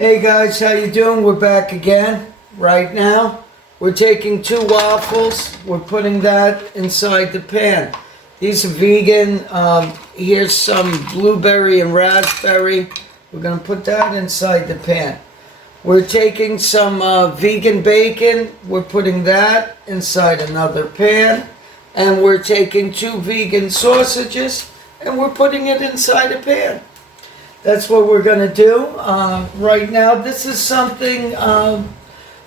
Hey guys, how you doing? We're back again. Right now, we're taking 2 waffles. We're putting that inside the pan. These are vegan. Here's some blueberry and raspberry. We're gonna put that inside the pan. We're taking some vegan bacon. We're putting that inside another pan. And we're taking 2 vegan sausages and we're putting it inside a pan. That's what we're going to do right now. This is something,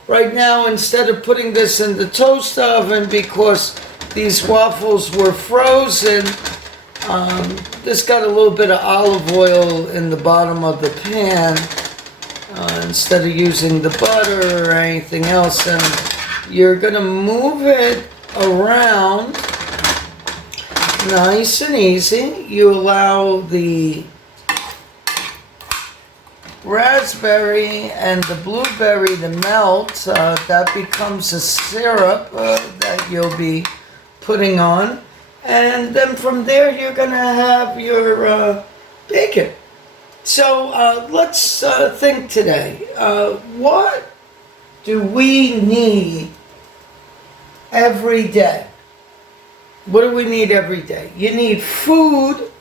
right now, instead of putting this in the toast oven because these waffles were frozen, this got a little bit of olive oil in the bottom of the pan instead of using the butter or anything else. And you're going to move it around nice and easy. You allow the raspberry and the blueberry to melt. That becomes a syrup that you'll be putting on, and then from there you're gonna have your bacon. So let's think today. What do we need every day? What do we need every day? You need food.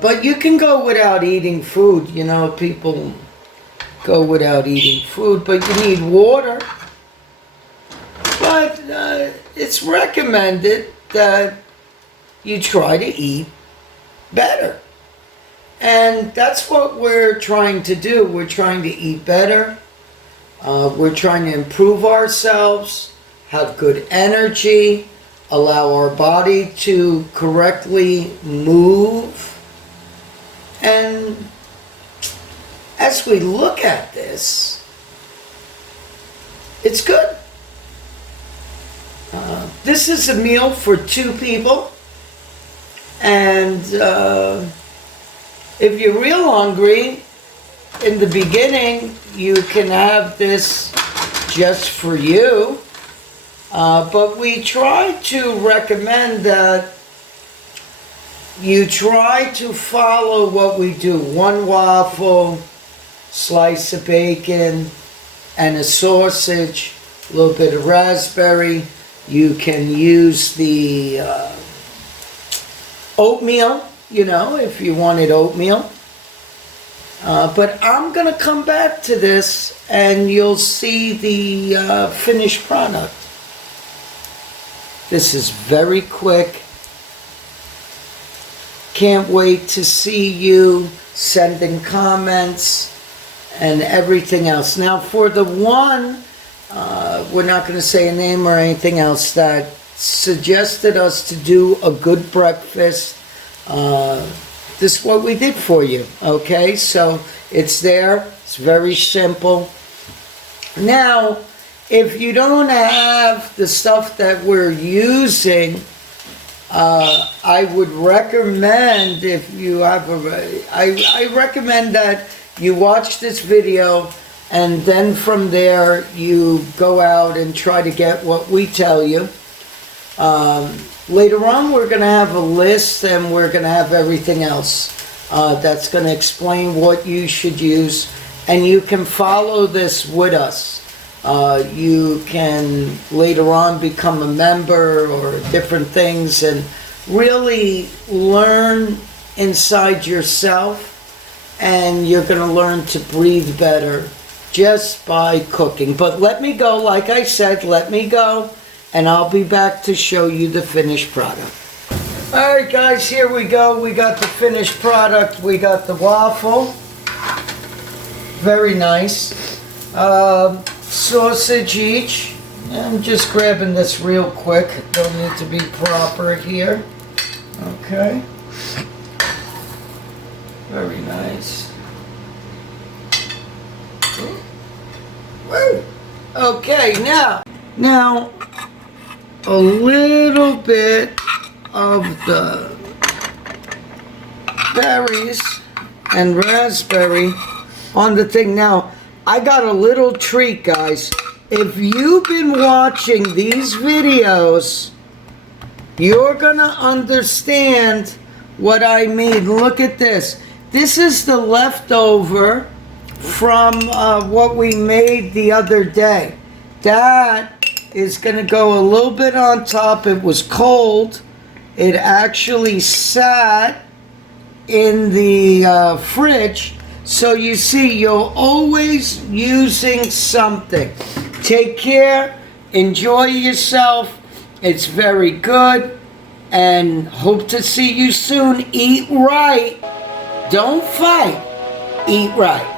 But you can go without eating food. You know, people go without eating food, but you need water. But it's recommended that you try to eat better. And that's what we're trying to do. We're trying to eat better. We're trying to improve ourselves, have good energy, allow our body to correctly move. And as we look at this, it's good. This is a meal for 2 people. And if you're real hungry, in the beginning, you can have this just for you. But we try to recommend that you try to follow what we do. 1 waffle, slice of bacon, and a sausage, a little bit of raspberry. You can use the oatmeal, you know, if you wanted oatmeal. But I'm going to come back to this and you'll see the finished product. This is very quick. Can't wait to see you sending comments and everything else. Now for the one, we're not going to say a name or anything else, that suggested us to do a good breakfast. This is what we did for you. Okay, so it's there. It's very simple. Now, if you don't have the stuff that we're using, I would recommend, if you have I recommend that you watch this video and then from there you go out and try to get what we tell you. Later on we're going to have a list and we're going to have everything else that's going to explain what you should use, and you can follow this with us. You can later on become a member or different things and really learn inside yourself, and you're going to learn to breathe better just by cooking. But let me go, like I said, let me go, and I'll be back to show you the finished product. Alright guys, here we go. We got the finished product. We got the waffle. Very nice. Sausage each. I'm just grabbing this real quick. Don't need to be proper here. Okay. Very nice. Woo. Okay, now a little bit of the berries and raspberry on the thing. Now, I got a little treat, guys. If you've been watching these videos, you're gonna understand what I mean. Look at this. This is the leftover from what we made the other day. That is going to go a little bit on top. It was cold. It actually sat in the fridge. So you see, you're always using something. Take care. Enjoy yourself. It's very good. And hope to see you soon. Eat right. Don't fight. Eat right.